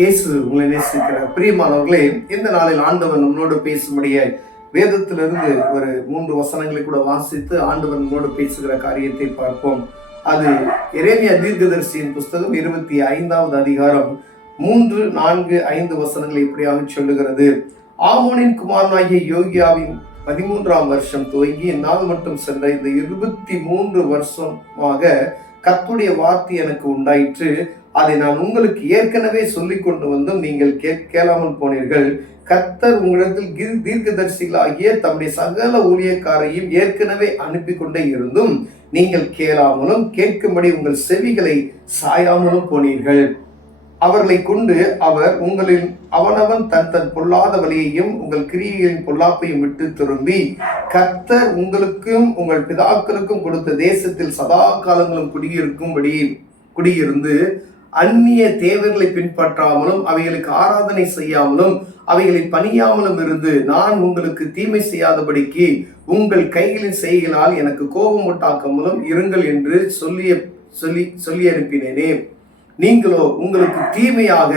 இயேசு உங்களை நேசிக்கிறார். பிரியமானவர்களே, இந்த நாளில் ஆண்டவர் நம்மளோடு பேசும்படிய வேதத்திலிருந்து ஒரு 3 வசனங்களை கூட வாசித்து ஆண்டவர் நம்மளோடு பேசுகிற காரியத்தை பார்ப்போம். அது எரேமியா தீர்க்கதரிசியின் புஸ்தகம் 25வது அதிகாரம் 3, 4, 5 வசனங்களை இப்படியாக சொல்லுகிறது. ஆமோனின் குமாரனாகிய யோகியாவின் 13ஆம் வருஷம் துவங்கி நாள் மட்டும் சென்ற இந்த 23 வருஷமாக கர்த்தருடைய வார்த்தை எனக்கு உண்டாயிற்று. அதை நான் உங்களுக்கு ஏற்கனவே சொல்லிக் கொண்டு வந்தும் நீங்கள் கேளாமல் போனீர்கள். கர்த்தர் உங்களிடத்தில் தீர்க்கதரிசிகளாகிய தம்முடைய சகல ஊழியக்காரையும் ஏற்கனவே அனுப்பி கொண்டே இருந்தும் நீங்கள் கேளாமலும் கேட்கும்படி உங்கள் செவிகளை சாயாமலும் போனீர்கள். அவர்களை கொண்டு அவர் உங்களின் அவனவன் தன் பொல்லாத வழியையும் உங்கள் கிரியைகளின் பொல்லாப்பையும் விட்டு திரும்பி கர்த்தர் உங்களுக்கும் உங்கள் பிதாக்களுக்கும் கொடுத்த தேசத்தில் சதா காலங்களும் குடியிருந்து அந்நிய தேவர்களை பின்பற்றாமலும் அவைகளுக்கு ஆராதனை செய்யாமலும் அவைகளை பணியாமலும் இருந்து நான் உங்களுக்கு தீமை செய்யாதபடிக்கு உங்கள் கைகளின் செய்களால் எனக்கு கோபம் உண்டாக்காமலும் இருங்கள் என்று சொல்லி அனுப்பினேனே. நீங்களோ உங்களுக்கு தீமையாக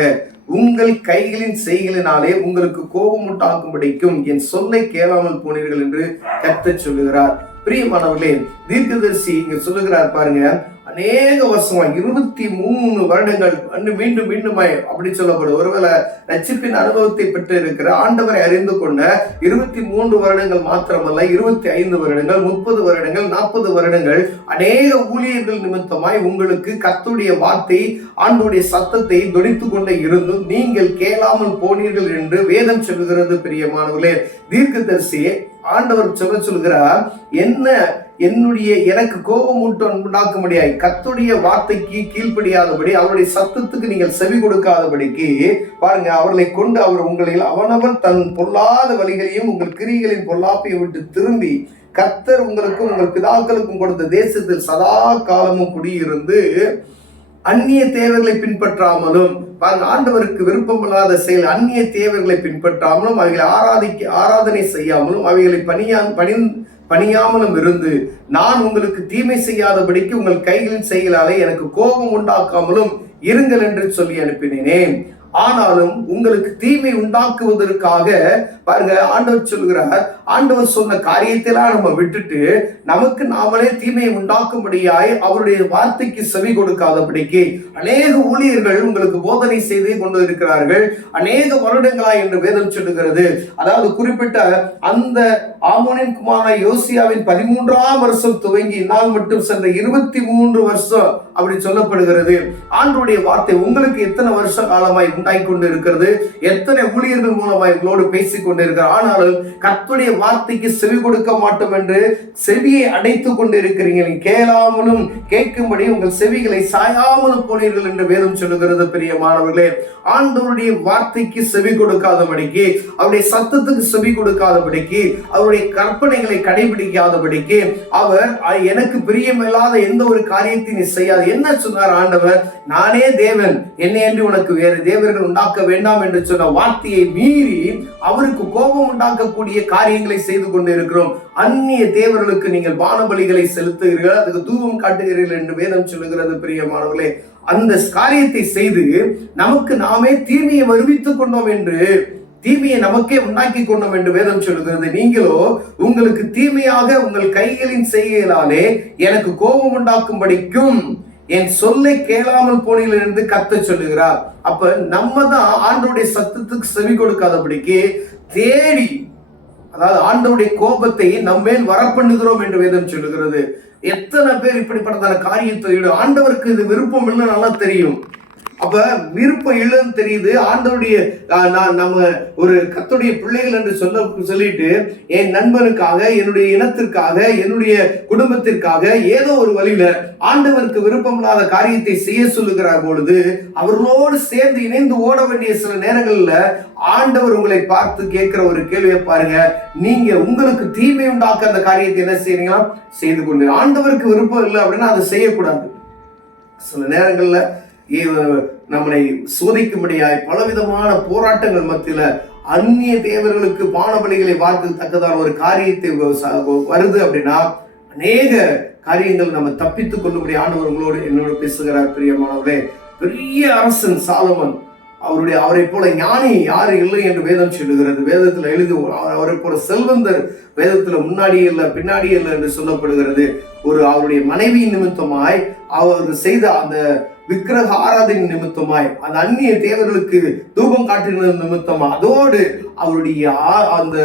உங்கள் கைகளின் செய்களினாலே உங்களுக்கு கோபம் உண்டாக்கும்படிக்கும் என் சொல்லை கேளாமல் போனீர்கள் என்று கர்த்தர் சொல்லுகிறார். பிரியமானவர்களே, தீர்க்கதரிசி இங்க சொல்லுகிறார் பாருங்க. அநேக வருஷமா 23 வருடங்கள் மீண்டும் அப்படி சொல்லப்படும். ஒருவேளை ரட்சிப்பின் அனுபவத்தை பெற்று இருக்கிற ஆண்டவரை அறிந்து கொண்ட 23 வருடங்கள் மாத்திரமல்ல, 25 வருடங்கள், 30 வருடங்கள், 40 வருடங்கள் அநேக ஊழியர்கள் நிமித்தமாய் உங்களுக்கு கர்த்தருடைய வார்த்தை ஆண்டவருடைய சத்தத்தை தொனித்து கொண்டே இருந்தும் நீங்கள் கேளாமல் போனீர்கள் என்று வேதம் சொல்லுகிறது. பிரியமானவர்களே, தீர்க்கதரிசி ஆண்டவர் சொல்லுகிறார், எனக்கு கோபம் உண்டாக்க முடியாது, கர்த்தருடைய வார்த்தைக்கு கீழ்ப்படியாதபடி அவருடைய சத்தத்துக்கு நீங்கள் செவி கொடுக்காதபடிக்கு பாருங்க, அவர்களை கொண்டு அவர் உங்களில் அவனவன் தன் பொல்லாத வழிகளையும் உங்கள் கிரியைகளின் பொல்லாப்பையும் விட்டு திரும்பி கர்த்தர் உங்களுக்கும் உங்கள் பிதாக்களுக்கும் கொடுத்த தேசத்தில் சதா காலமும் குடியிருந்து அந்நிய தேவர்களை பின்பற்றாமலும் பாருங்க, ஆண்டவருக்கு விருப்பமில்லாத செயல் அந்நிய தேவர்களை பின்பற்றாமலும் அவைகளை ஆராதனை செய்யாமலும் அவைகளை பணியாமலும் இருந்து நான் உங்களுக்கு தீமை செய்யாதபடிக்கு உங்கள் கைகளின் செயலாலே எனக்கு கோபம் உண்டாக்காமலும் இருங்கள் என்று சொல்லி அனுப்பினேனே. ஆனாலும் உங்களுக்கு தீமை உண்டாக்குவதற்காக பாருங்க, ஆண்டவர் சொல்கிறார், ஆண்டவர் சொன்ன காரியத்தெல்லாம் நம்ம விட்டுட்டு நமக்கு நாமளே தீமையை உண்டாக்கும்படியாய் அவருடைய வார்த்தைக்கு செவி கொடுக்காதபடிக்கு அநேக ஊழியர்கள் உங்களுக்கு போதனை செய்து கொண்டு இருக்கிறார்கள் அநேக வருடங்களாய் என்று வேதம் சொல்லுகிறது. அதாவது குறிப்பிட்ட அந்த ஆமோனின் குமாரனாகிய யோசியாவின் 13ஆம் வருஷம் துவங்கி நாள் மட்டும் சென்ற 23 வருஷம் அப்படி சொல்லப்படுகிறது. ஆண்டவருடைய வார்த்தை உங்களுக்கு எத்தனை வருஷ காலமாய் உண்டாகி கொண்டு இருக்கிறது, எத்தனை ஊழியர்கள் மூலமாய் உங்களோடு பேசிக் கொண்டிருக்கிறார். ஆனாலும் கர்த்தருடைய வார்த்தைக்கு செவி கொடுக்க மாட்டோம் என்று செவியை அடைத்துக் கொண்டு இருக்கிறீங்க. கேளாமலும் கேட்கும்படி உங்கள் செவிகளை சாயாமலும் போனீர்கள் என்று வேதம் சொல்லுகிறது. பிரியமானவர்களே, ஆண்டவருடைய வார்த்தைக்கு செவி கொடுக்காதபடிக்கு, அவருடைய சத்தத்துக்கு செவி கொடுக்காதபடிக்கு, அவருடைய கற்பனைகளை கடைபிடிக்காதபடிக்கு, அவர் எனக்கு பிரியமில்லாத எந்த ஒரு காரியத்தை நீ செய்யாது. என்ன சொன்னார் ஆண்டவர்? நானே தேவன், என்னை என்று உனக்கு வேறு தேவர்கள் உண்டாக்க வேண்டாம் என்று சொன்ன வார்த்தையை மீறி அவருக்கு கோபம் உண்டாக்கக்கூடிய காரியங்களை செய்து கொண்டு இருக்கிறோம். அந்நிய தேவர்களுக்கு நீங்கள் பானபலிகளை செலுத்துகிறீர்கள், அதுக்கு தூபம் காட்டுகிறீர்கள் என்று வேதம் சொல்லுகிறது. பிரியமானவர்களே, அந்த காரியத்தை செய்து நமக்கு நாமே தீமையை வருவித்துக் கொண்டோம் என்று, தீமையை நமக்கே உண்டாக்கி கொண்டோம் என்று வேதம் சொல்லுகிறது. நீங்களோ உங்களுக்கு தீமையாக உங்கள் கைகளின் செய்கையினாலே எனக்கு கோபம் உண்டாக்கும்படிக்கும் என் சொல்லை கேளாமல் போனீர்கள் என்று கர்த்தர் சொல்லுகிறார். அப்ப நம்ம தான் ஆண்டவருடைய சத்தத்துக்கு செவி கொடுக்காதபடிக்கு தேடி, அதாவது ஆண்டவருடைய கோபத்தை நம்மேல் வரப்பண்ணுகிறோம் என்று வேதம் சொல்லுகிறது. எத்தனை பேர் இப்படிப்பட்டதான காரியத்தை ஆண்டவருக்கு இது விருப்பம் இல்லை நல்லா தெரியும். அப்ப விருப்பம் இல்லைன்னு தெரியுது. ஆண்டவருடைய நம்ம ஒரு கர்த்தருடைய பிள்ளைகள் என்று சொல்லிட்டு என் நண்பனுக்காக, என்னுடைய இனத்திற்காக, என்னுடைய குடும்பத்திற்காக ஏதோ ஒரு வழியில ஆண்டவருக்கு விருப்பம் இல்லாத காரியத்தை செய்ய சொல்லுகிறார் பொழுது அவர்களோடு சேர்ந்து இணைந்து ஓட வேண்டிய சில நேரங்கள்ல ஆண்டவர் உங்களை பார்த்து கேட்கிற ஒரு கேள்வியை பாருங்க. நீங்க உங்களுக்கு தீமை உண்டாக்க அந்த காரியத்தை என்ன செய்றீங்களா? செய்து கொண்டு. ஆண்டவருக்கு விருப்பம் இல்லை அப்படின்னா அதை செய்யக்கூடாது. சில நேரங்கள்ல நம்மளை சோதிக்கும்படியாய் பலவிதமான போராட்டங்கள் மத்தியில அந்நிய தேவர்களுக்கு பானபலிகளை வார்க்கத்தக்கதான ஒரு காரியத்தை வருது அப்படின்னா அநேக காரியங்கள் நம்ம தப்பித்துக் கொள்ளும்படி ஆண்டவர் உங்களோடு என்னோடு பேசுகிறார். பிரியமானவர்களே, பெரிய அரசன் சாலமன் அவரை போல ஞானி யாரும் இல்லை என்று வேதம் சொல்லுகிறது. வேதத்தில் எழுதி அவரை போல செல்வந்தர் வேதத்துல முன்னாடி இல்லை பின்னாடி இல்லை என்று சொல்லப்படுகிறது. அவருடைய மனைவி நிமித்தமாய் அவர் செய்த அந்த விக்கிரக ஆராதனை நிமித்தமாய் அந்த அந்நிய தேவர்களுக்கு தூபம் காட்டின நிமித்தமா அதோடு அவருடைய அந்த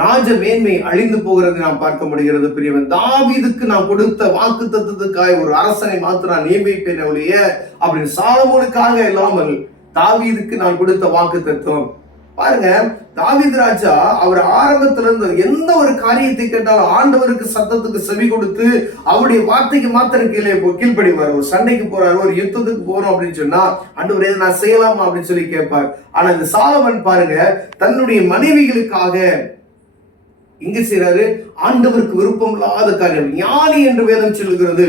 ராஜ மேன்மை அழிந்து போகிறது நாம் பார்க்க முடிகிறது. பிரியவன், தாவீதுக்கு நான் கொடுத்த வாக்கு தத்துவத்துக்காக ஒரு அரசனை மாத்திரம் நான் நியமிப்பேன் ஒழிய அப்படின்னு சாலமோனுக்காக இல்லாமல் தாவீதுக்கு நான் கொடுத்த வாக்கு தத்துவம். பாருங்க, தாவீது ராஜா அவர் ஆரம்பத்துல இருந்து எந்த ஒரு காரியத்தை கேட்டாலும் ஆண்டவருக்கு சத்தத்துக்கு செவி கொடுத்து அவருடைய வார்த்தைக்கு மாத்திரம் கீழ்ப்படிவார். ஒரு சண்டைக்கு போறாரு, ஒரு யுத்தத்துக்கு போறோம் அப்படின்னு சொன்னா ஆண்டவரே நான் செய்யலாமா அப்படின்னு சொல்லி கேட்பார். ஆனா இந்த சாலமன் பாருங்க, தன்னுடைய மனைவிகளுக்காக இங்க செய்யறாரு ஆண்டவருக்கு விருப்பம் இல்லாத காரியம். ஞானி என்று வேதம் சொல்லுகிறது.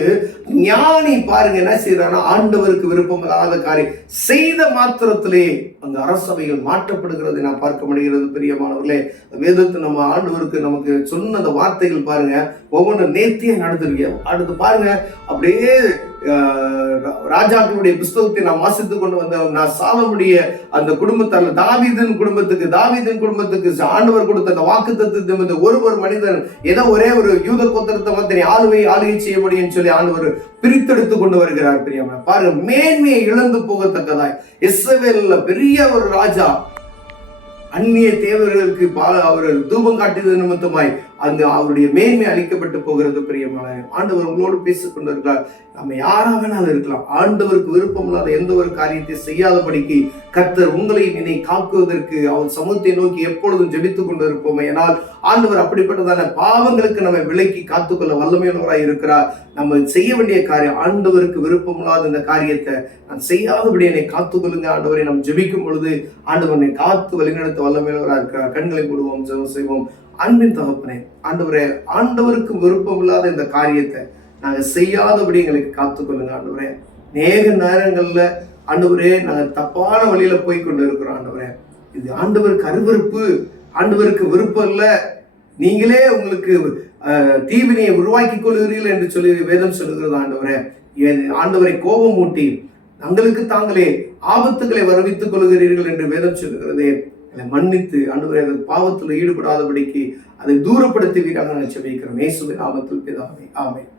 ஞானி பாருங்க என்ன செய்யறான்னா ஆண்டவருக்கு விருப்பம் இல்லாத காரியம் செய்த மாத்திரத்திலே அந்த அரசவைகள் மாற்றப்படுகிறது நான் பார்க்க முடிகிறது. பிரியமானவர்களே, வேதத்தை நம்ம ஆண்டவருக்கு நமக்கு சொன்ன அந்த வார்த்தைகள் பாருங்க ஒவ்வொன்றும் நேர்த்தியா நடந்துருக்கு. அடுத்து பாருங்க, அப்படியே ராஜாக்களுடைய புஸ்தகத்தை நாம் வாசித்துக் கொண்டு வந்தோம். நான் சாலமுடைய அந்த குடும்பத்தால் தாவீதின் குடும்பத்துக்கு ஆண்டவர் கொடுத்த அந்த வாக்கு தத்துவத்தை ஒரு மனிதன் ஏதோ ஒரே ஒரு யூத கோத்திரத்தை மாத்திரம் ஆளுகை செய்ய முடியும் சொல்லி ஆண்டவர் பிரித்தெடுத்து கொண்டு வருகிறார். பிரியமான பாருங்க, மேன்மையை இழந்து போகத்தக்கதாய் இஸ்ரவேல்ல பெரிய ஒரு ராஜா அந்நிய தேவர்களுக்கு அவர் தூபம் காட்டியது நிமித்தமாய் அந்த அவருடைய மேன்மை அளிக்கப்பட்டு போகிறது. பிரியமான ஆண்டவர் உங்களோடு பேசிக் கொண்டிருக்கிறார். நம்ம யாராக வேணாலும் இருக்கலாம். ஆண்டவருக்கு விருப்பம் இல்லாத எந்த ஒரு காரியத்தை செய்யாதபடிக்கு கர்த்தர் உங்களையும் என்னை காக்குவதற்கு அவர் சமூகத்தை நோக்கி எப்பொழுதும் ஜெபித்துக் கொண்டிருப்போம். ஏனால் ஆண்டவர் அப்படிப்பட்டதான பாவங்களுக்கு நம்ம விலக்கி காத்துக்கொள்ள வல்லமையுள்ளவராய் இருக்கிறார். நம்ம செய்ய வேண்டிய காரியம், ஆண்டவருக்கு விருப்பம் இல்லாத இந்த காரியத்தை நான் செய்யாதபடி என்னை காத்துக்கொள்ளுங்க ஆண்டவரை நம்ம ஜெபிக்கும் பொழுது ஆண்டவரை காத்து வழிநடத்த வல்லமையுள்ளவராக இருக்கிறார். கண்களை போடுவோம், ஜெபம் செய்வோம். அன்பின் தகப்பனே, ஆண்டவரே, ஆண்டவருக்கு விருப்பம் இல்லாத இந்த காரியத்தை நாங்கள் செய்யாதபடி எங்களுக்கு காத்துக்கொள்ளுங்க ஆண்டவரே. நேர நேரங்கள்ல ஆண்டவரே நாங்கள் தப்பான வழியில போய் கொண்டு இருக்கிறோம் ஆண்டவரே. இது ஆண்டவருக்கு அருவருப்பு, ஆண்டவருக்கு விருப்பம் இல்லை. நீங்களே உங்களுக்கு தீவினையை உருவாக்கி கொள்கிறீர்கள் என்று சொல்லி வேதம் சொல்லுகிறது ஆண்டவரே. ஆண்டவரை கோபம் ஊட்டி தங்களுக்கு தாங்களே ஆபத்துக்களை வரவித்துக் கொள்கிறீர்கள் என்று வேதம் சொல்லுகிறதே. மன்னித்து ஆண்டவரே அந்த பாவத்தில் ஈடுபடாதபடிக்கு அதை தூரப்படுத்துவீராக நான் ஜெபிக்கிறோம். இயேசுவின் நாமத்தில் பிதாவே, ஆமென்.